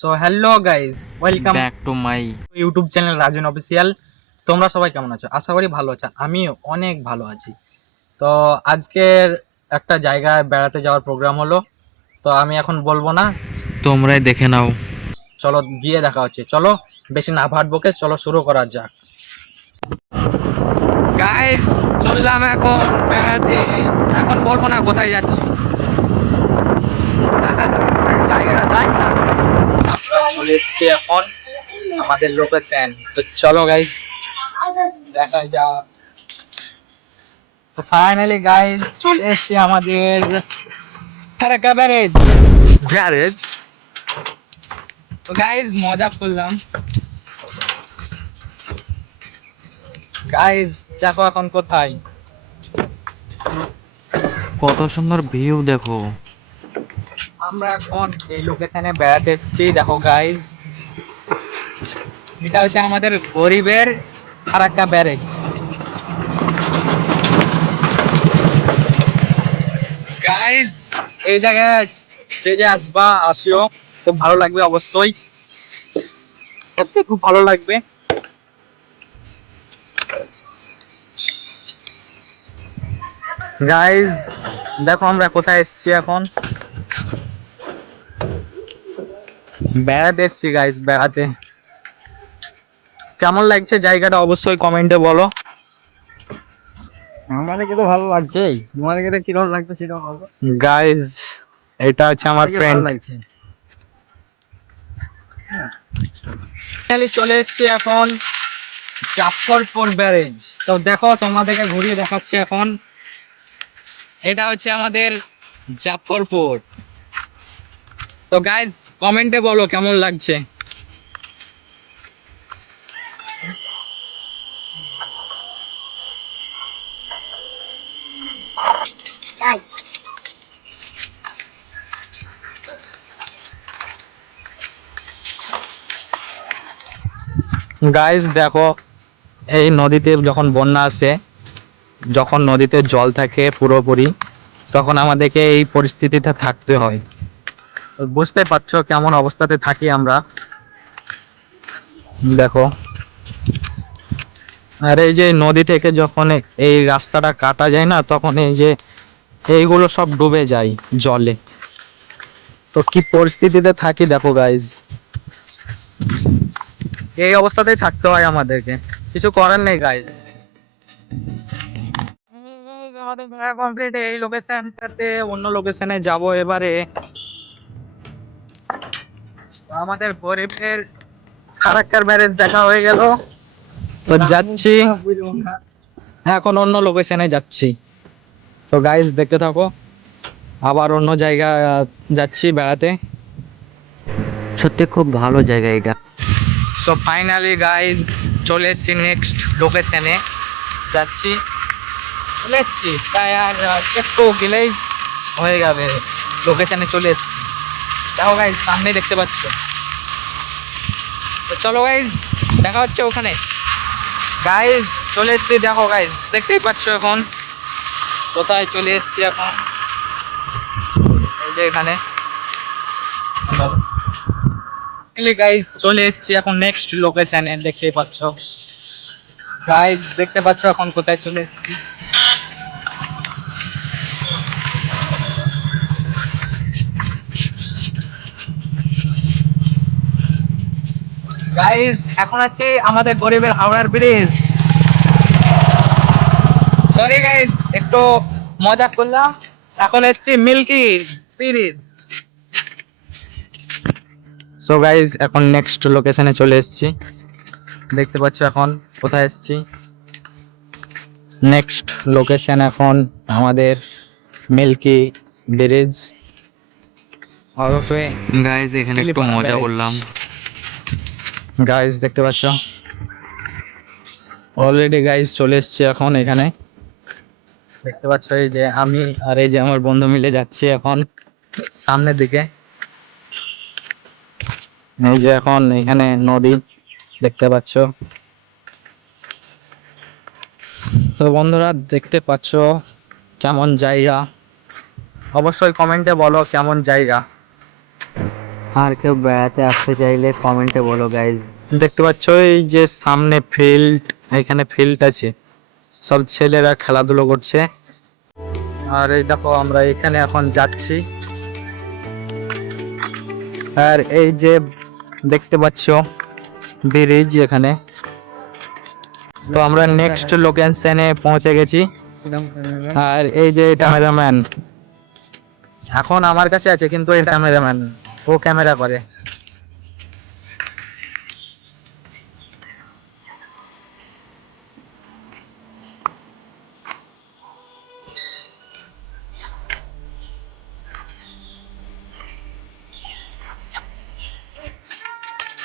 So hello guys, welcome back to my YouTube channel Rajan official. তোমরা সবাই কেমন আছো? আশা করি ভালো আছো। আমিও অনেক ভালো আছি। তো আজকের একটা জায়গায় বেড়াতে যাওয়ার প্রোগ্রাম হলো। তো আমি এখন বলবো না, তোমরাই দেখে নাও। চলো গিয়ে দেখা হচ্ছে। চলো বেশি না ভাটবকে, চলো শুরু করা যাক। গাইস, চললাম এখন বেড়াতে। এখন বলবো না কোথায় যাচ্ছি, দেখা যাক জায়গাটা যাই না। আমরা চলে এসেছি এখন আমাদের লোকেশন। তো চলো গাইস দেখা যাক। তো ফাইনালি গাইস চলে এসেছি আমাদের ফারাক্কা ব্যারেজ। গ্যারেজ। তো গাইস মজা করলাম। গাইস দেখো এখন কোথায়। কত সুন্দর ভিউ দেখো। আমরা এখন এই লোকেশনে বেড়াতে এসেছি। দেখো গাইস, এটা হচ্ছে আমাদের গরিবের ফারাক্কা ব্যারেজ। গাইস এই জায়গায় যে যে আসবা আসিও, খুব ভালো লাগবে অবশ্যই, সত্যি খুব ভালো লাগবে। গাইস দেখো আমরা কোথায় এসেছি এখন। বেড়াতে এসেছি গাইস, বেড়াতে। কেমন লাগছে জায়গাটা অবশ্যই কমেন্টে বলো। আমাদেরকে তো ভালো লাগছে, তোমাদেরকে তো কিরকম লাগছে সেটা বলো। গাইস এটা হচ্ছে আমার আমাদেরকে ফ্রেন্ড। ভালো লাগছে। চলে এসেছি এখন জাফরপুর ব্যারেজ। তো দেখো তোমাদেরকে ঘুরিয়ে দেখাচ্ছি এখন। এটা হচ্ছে আমাদের জাফরপুর। তো গাইস কমেন্টে বলো কেমন লাগছে। গাইস দেখো, এই নদীতে যখন বন্যা আসে, যখন নদীতে জল থাকে পুরোপুরি, তখন আমাদেরকে এই পরিস্থিতিতে থাকতে হয়। তো বুঝতে পারছো কেমন অবস্থাতে থাকি আমরা। দেখো, আর এই যে নদী থেকে যখন এই রাস্তাটা কাটা যায় না, তখন এই যে এইগুলো সব ডুবে যায় জলে। তো কি পরিস্থিতিতে থাকি দেখো গাইজ, এই অবস্থাতেই থাকতে হয় আমাদেরকে, কিছু করার নেই গাইজ। আমাদের ঘোরা কমপ্লিট। এই লোকেশনটাতে অন্য লোকেশনে যাব এবারে। আমাদের গরিবের ফারাক্কার ব্যারেজ দেখা হয়ে গেল। তো যাচ্ছি এখন অন্য লোকেশনে যাচ্ছি। তো গাইজ দেখতে থাকো, আবার অন্য জায়গা যাচ্ছি বেড়াতে। সত্যি খুব ভালো জায়গা এটা। সো ফাইনালি গাইজ চলে এসেছি নেক্সট লোকেশনে যাচ্ছি। চলে এসেছি তাই আর একটু গেলেই হয়ে যাবে, লোকেশনে চলে এসেছি। দেখো গাইজ সামনে দেখতে পাচ্ছ। তো চলো গাইজ দেখা হচ্ছে ওখানে। গাইজ চলে এসেছি, দেখো গাইজ দেখতেই পাচ্ছ এখন কোথায় চলে এসেছি এখন। এই যে এখানে গাইজ চলে এসেছি এখন নেক্সট লোকেশনে, দেখতেই পাচ্ছ। গাইজ দেখতে পাচ্ছ এখন কোথায় চলে এসেছি। গাইজ এখন আছি আমাদের গরিবের হাওড়ার ব্রিজ। সরি গাইজ একটু মজা করলাম। এখন এসেছি মিল্কি ব্রিজ। সো গাইজ এখন নেক্সট লোকেশনে চলে এসেছি, দেখতে পাচ্ছ এখন কোথায় এসেছি। নেক্সট লোকেশন এখন আমাদের মিল্কি ব্রিজ, ওরফে গাইজ এখানে একটু মজা করলাম। গাইজ দেখতে পাচ্ছ অলরেডি গাইজ চলে এসেছি এখন এখানে। দেখতে পাচ্ছ এই যে আমি আর এই যে আমার বন্ধু মিলে যাচ্ছি এখন সামনের দিকে। এই যে এখন এখানে নদী দেখতে পাচ্ছ। তো বন্ধুরা দেখতে পাচ্ছ কেমন জায়গা, অবশ্যই কমেন্টে বলো কেমন জায়গা। আর কেউ বেড়াতে আসতে চাইলে কমেন্টে বলো গাইজ। দেখতে পাচ্ছ এই যে সামনে ফিল্ড, এখানে ফিল্ড আছে, সব ছেলেরা খেলাধুলো করছে। আর এই দেখো আমরা এখানে এখন যাচ্ছি। আর এই যে দেখতে পাচ্ছ ব্রিজ এখানে। তো আমরা নেক্সট লোকেশনে পৌঁছে গেছি। আর এই যে ক্যামেরাম্যান এখন আমার কাছে আছে, কিন্তু এই ক্যামেরাম্যান ও ক্যামেরা করে।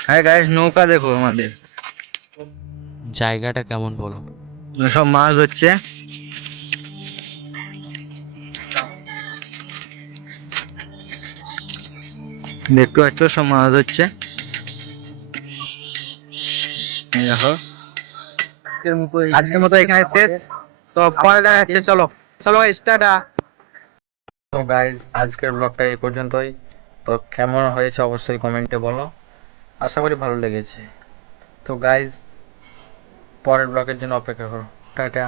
হ্যাঁ গাইস, নৌকা দেখো আমাদের, জায়গাটা কেমন বলো? সব মাছ হচ্ছে। দেখতে পাচ্ছ সব মাছ হচ্ছে। এই দেখো, আজকের মতো এখানে শেষ। তো পরে দেখা যাচ্ছে, চলো চলো স্টার্ট। তো গাইজ আজকের ব্লগটা এই পর্যন্তই। তো কেমন হয়েছে অবশ্যই কমেন্টে বলো, আশা করি ভালো লেগেছে। তো গাইজ পরের ব্লগের জন্য অপেক্ষা করো। টাটা।